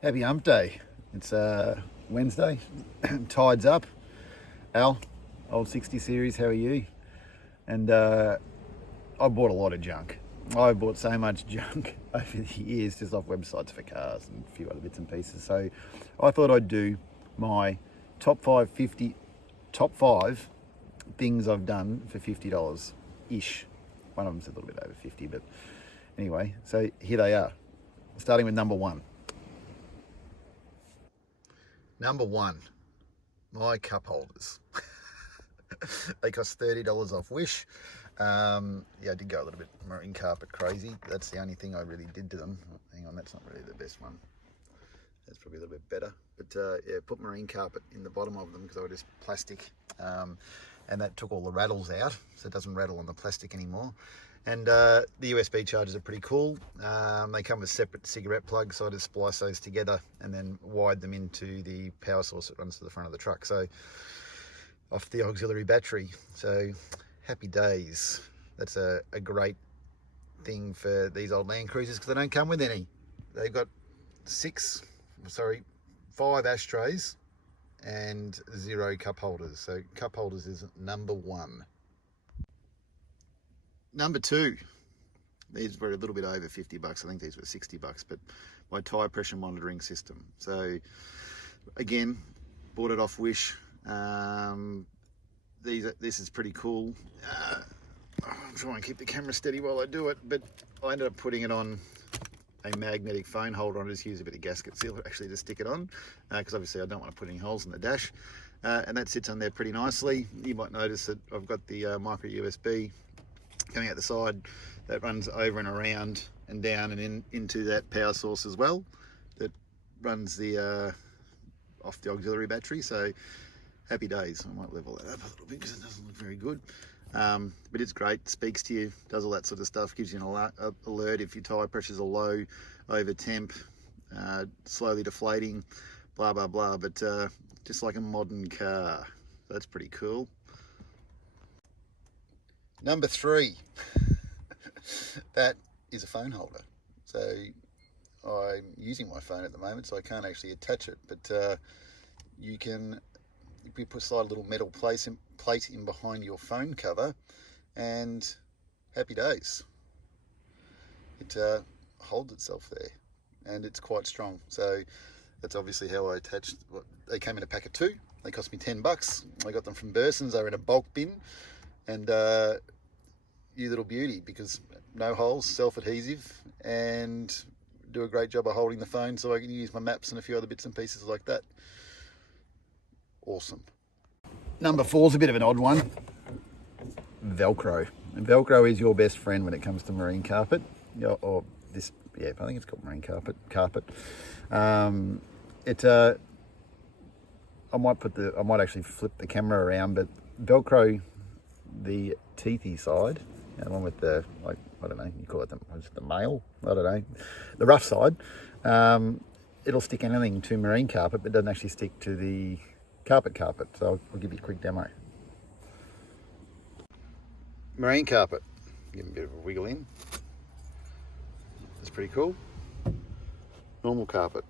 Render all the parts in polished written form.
Happy Hump Day. It's Wednesday. Tide's up. Al, old 60 series, how are you? And I bought a lot of junk. I bought so much junk over the years just off websites for cars and a few other bits and pieces. So I thought I'd do my top five things I've done for $50 ish. One of them's a little bit over 50, but anyway, so here they are. Starting with number one. Number one, my cup holders. They cost $30 off Wish. Yeah, I did go a little bit marine carpet crazy. That's the only thing I really did to them. Hang on, that's not really the best one. That's probably a little bit better. But yeah, put marine carpet in the bottom of them because they were just plastic. And that took all the rattles out, so it doesn't rattle on the plastic anymore. And the USB chargers are pretty cool. They come with separate cigarette plugs, so I just splice those together and then wired them into the power source that runs to the front of the truck. So off the auxiliary battery. So happy days. That's a great thing for these old Land Cruisers because they don't come with any. They've got 5 ashtrays and 0 cup holders. So cup holders is number one. Number two, these were a little bit over $50. I think these were $60, but my tyre pressure monitoring system. So again, bought it off Wish. This is pretty cool. I'll try and keep the camera steady while I do it, but I ended up putting it on a magnetic phone holder. I just use a bit of gasket sealer actually to stick it on, because obviously I don't want to put any holes in the dash. And that sits on there pretty nicely. You might notice that I've got the micro USB coming out the side that runs over and around and down and into that power source as well, that runs the off the auxiliary battery. So happy days. I might level that up a little bit because it doesn't look very good, but it's great. Speaks to you, does all that sort of stuff, gives you an alert if your tyre pressures are low, over temp, slowly deflating, blah blah blah. But just like a modern car, that's pretty cool. Number three, that is a phone holder. So I'm using my phone at the moment, so I can't actually attach it, but you slide a little metal plate in behind your phone cover, and happy days. It holds itself there, and it's quite strong. So that's obviously how I attached. They came in a pack of 2. They cost me $10. I got them from Burson's. They were in a bulk bin. And you little beauty, because no holes, self-adhesive, and do a great job of holding the phone so I can use my maps and a few other bits and pieces like that. Awesome. Number 4 is a bit of an odd one. Velcro. And Velcro is your best friend when it comes to marine carpet. Or this, yeah, I think it's called marine carpet. I might actually flip the camera around, but Velcro, the teethy side, the one with the, like, I don't know, you call it the mail, I don't know, the rough side, it'll stick anything to marine carpet, but doesn't actually stick to the carpet. So I'll give you a quick demo. Marine carpet, give it a bit of a wiggle in. That's pretty cool. Normal carpet,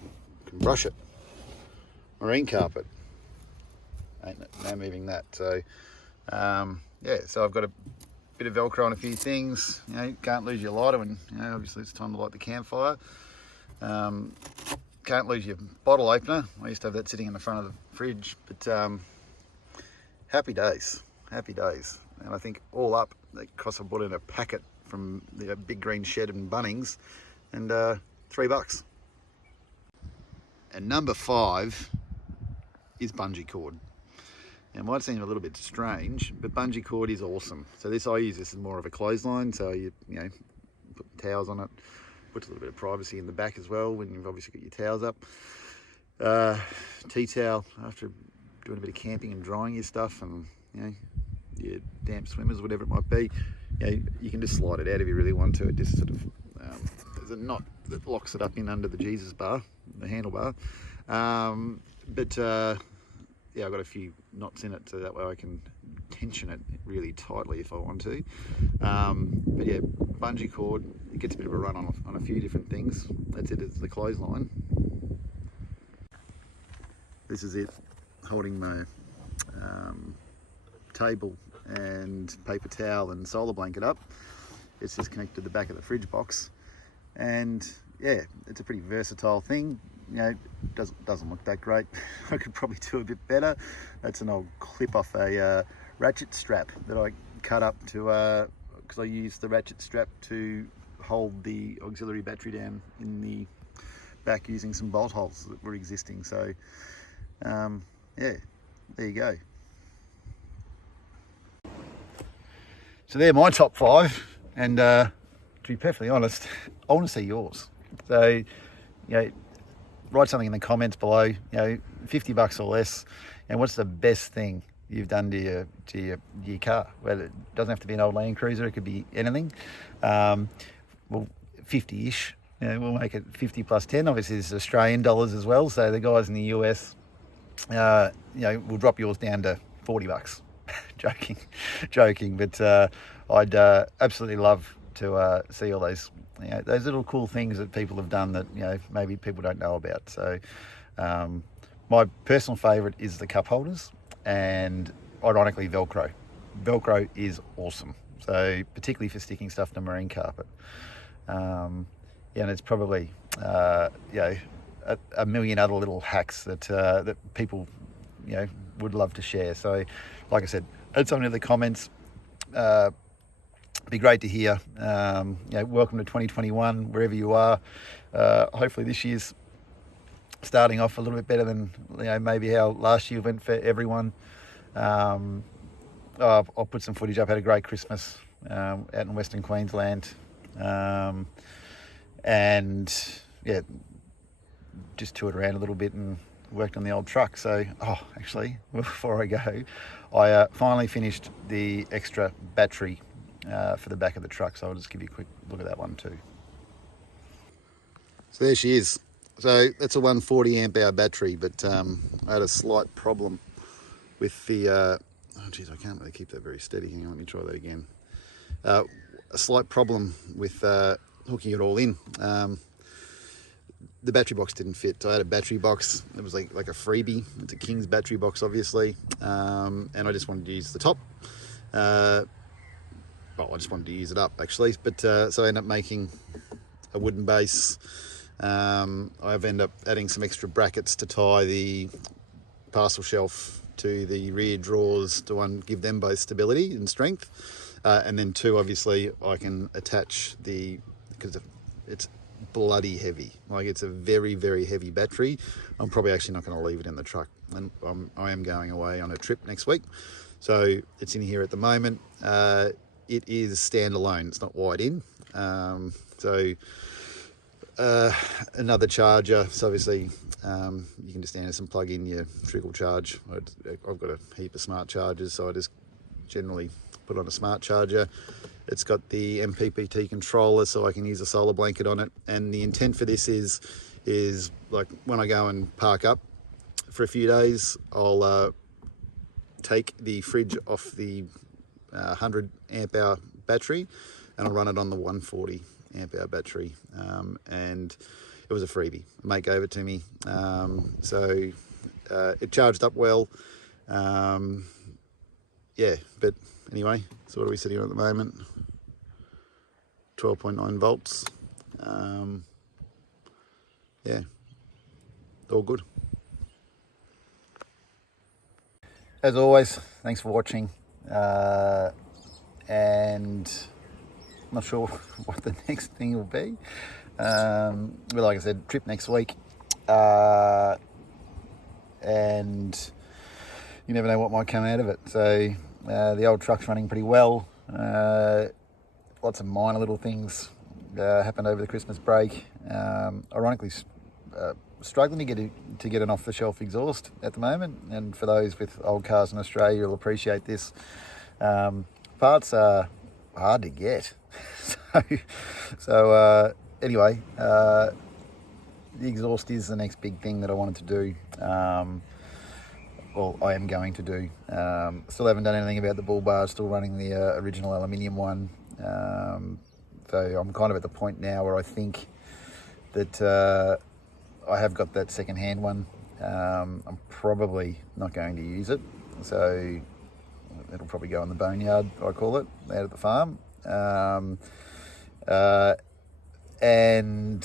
you can brush it. Marine carpet, ain't no moving that. So yeah, so I've got a bit of Velcro on a few things. You know, can't lose your lighter when, you know, obviously it's time to light the campfire. Can't lose your bottle opener. I used to have that sitting in the front of the fridge, but happy days. And I think all up, that cost, I bought in a packet from the Big Green Shed in Bunnings, and $3. And number 5 is bungee cord. It might seem a little bit strange, but bungee cord is awesome. So I use this as more of a clothesline. So you know, put the towels on it, puts a little bit of privacy in the back as well when you've obviously got your towels up. Tea towel after doing a bit of camping and drying your stuff, and you know, your damp swimmers, whatever it might be. You know, you can just slide it out if you really want to. It just sort of there's a knot that locks it up in under the Jesus bar, the handlebar. Yeah, I've got a few knots in it, so that way I can tension it really tightly if I want to. But yeah, bungee cord, it gets a bit of a run on a few different things. That's it, it's the clothesline. this is it, holding my table and paper towel and solar blanket up. It's just connected to the back of the fridge box, and yeah, it's a pretty versatile thing. You know, doesn't look that great. I could probably do a bit better. That's an old clip off a ratchet strap that I cut up to, because I used the ratchet strap to hold the auxiliary battery down in the back using some bolt holes that were existing. So yeah, there you go. So they're my top 5, and to be perfectly honest, I want to see yours. So, you know, write something in the comments below, you know, $50 or less, and what's the best thing you've done to your car? Well, it doesn't have to be an old Land Cruiser, it could be anything. Well, 50-ish, you know, we'll make it 50 plus 10. Obviously, this is Australian dollars as well, so the guys in the US, you know, we'll drop yours down to $40. joking, but I'd absolutely love to see all those, you know, those little cool things that people have done that, you know, maybe people don't know about. So my personal favourite is the cup holders, and ironically Velcro. Velcro is awesome, so particularly for sticking stuff to marine carpet. Yeah, and it's probably you know, a million other little hacks that that people, you know, would love to share. So like I said, add something to the comments. Be great to hear. You know, welcome to 2021, wherever you are. Hopefully this year's starting off a little bit better than, you know, maybe how last year went for everyone. I'll put some footage up. Had a great Christmas out in Western Queensland, and yeah, just toured around a little bit and worked on the old truck. So, actually, before I go, I finally finished the extra battery for the back of the truck, so I'll just give you a quick look at that one too. So there she is. So that's a 140 amp hour battery, but I had a slight problem with the, oh geez, I can't really keep that very steady. Hang on, let me try that again. A slight problem with hooking it all in. The battery box didn't fit. So I had a battery box. It was like a freebie. It's a King's battery box, obviously. And I just wanted to use the top. Well, I just wanted to use it up, actually. But so I ended up making a wooden base. I've ended up adding some extra brackets to tie the parcel shelf to the rear drawers to, one, give them both stability and strength. And then 2, obviously, I can attach the, because it's bloody heavy. Like, it's a very, very heavy battery. I'm probably actually not going to leave it in the truck, and I am going away on a trip next week, so it's in here at the moment. It is standalone, it's not wired in. So another charger, so obviously you can just stand and plug in your trickle charge. I've got a heap of smart chargers, so I just generally put on a smart charger. It's got the MPPT controller, so I can use a solar blanket on it. And the intent for this is like when I go and park up for a few days, I'll take the fridge off the 100 amp hour battery, and I'll run it on the 140 amp hour battery. And it was a freebie. A mate gave it to me. So it charged up well. Yeah, but anyway, so what are we sitting on at the moment? 12.9 volts. Yeah, all good. As always, thanks for watching. And I'm not sure what the next thing will be. But like I said, trip next week. And you never know what might come out of it. So the old truck's running pretty well. Lots of minor little things happened over the Christmas break. Ironically, struggling to get an off-the-shelf exhaust at the moment. And for those with old cars in Australia, you'll appreciate this. Parts are hard to get. So anyway, the exhaust is the next big thing that I wanted to do. Well, I am going to do. Still haven't done anything about the bull bar, still running the original aluminium one. So I'm kind of at the point now where I think that I have got that second-hand one. I'm probably not going to use it, so it'll probably go in the boneyard, I call it, out at the farm. And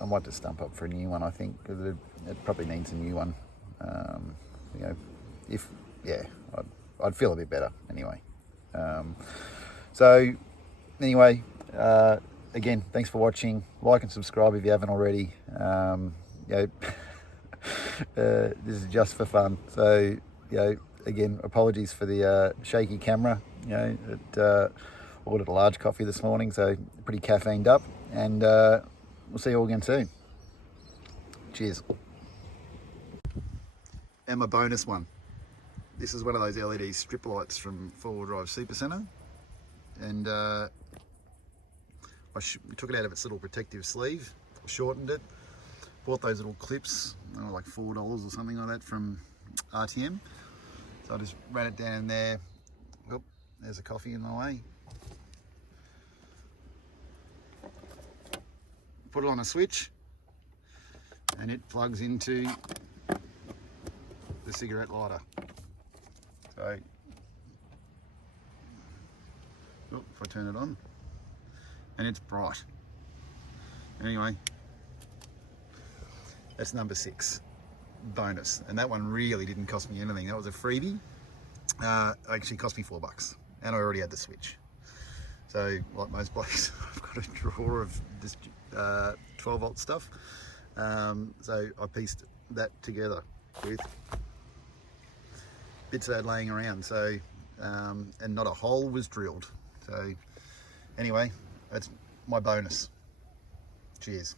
I might just stump up for a new one, I think, because it probably needs a new one. You know, I'd feel a bit better anyway. So anyway, again, thanks for watching. Like and subscribe if you haven't already. You know, this is just for fun. So, you know, again, apologies for the shaky camera. You know, ordered a large coffee this morning, so pretty caffeined up. And we'll see you all again soon. Cheers. And my bonus one. This is one of those LED strip lights from 4-wheel drive Supercenter. And we took it out of its little protective sleeve, shortened it, bought those little clips, like $4 or something like that from RTM. So I just ran it down there. Oop, there's a coffee in my way. Put it on a switch and it plugs into the cigarette lighter. So, if I turn it on, and it's bright. Anyway, that's number 6, bonus. And that one really didn't cost me anything. That was a freebie. Actually cost me $4, and I already had the switch. So, like most blokes, I've got a drawer of this 12 volt stuff. So I pieced that together with bits I had laying around. So, and not a hole was drilled. So anyway, that's my bonus. Cheers.